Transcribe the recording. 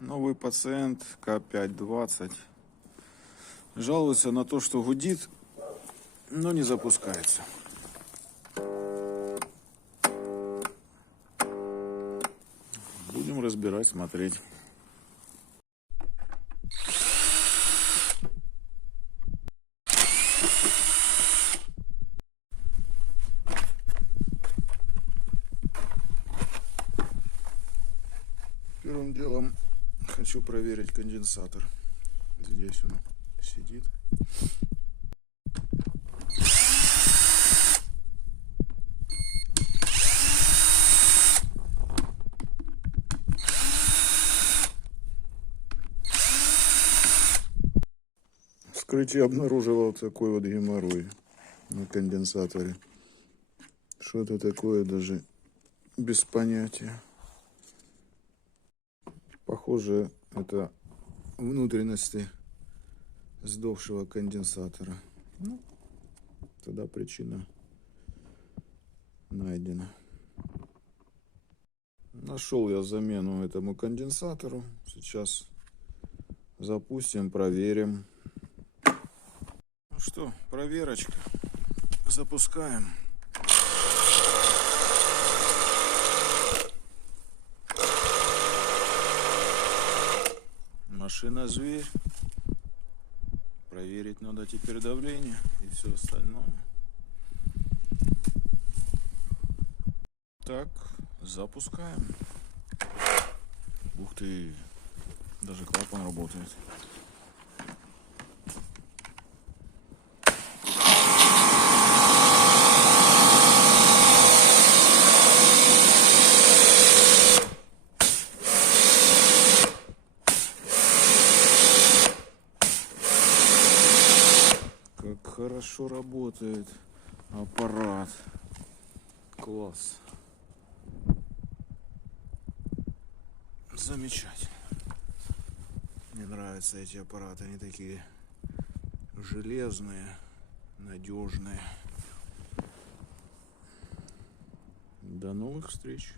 Новый пациент К520 жалуется на то, что гудит, но не запускается. Будем разбирать, смотреть. Первым делом хочу проверить конденсатор. Здесь он сидит. Вскрытие обнаружило вот такой вот геморрой на конденсаторе. Что это такое, даже без понятия. Похоже, это внутренности сдохшего конденсатора. Ну, тогда причина найдена. Нашел я замену этому конденсатору. Сейчас запустим, проверим. Ну что, проверочка. Запускаем. Машина зверь. Проверить надо теперь давление и все остальное. Так, запускаем. Ух ты, даже клапан работает. Как хорошо работает аппарат. Класс. Замечательно. Мне нравятся эти аппараты. Они такие железные, надежные. До новых встреч.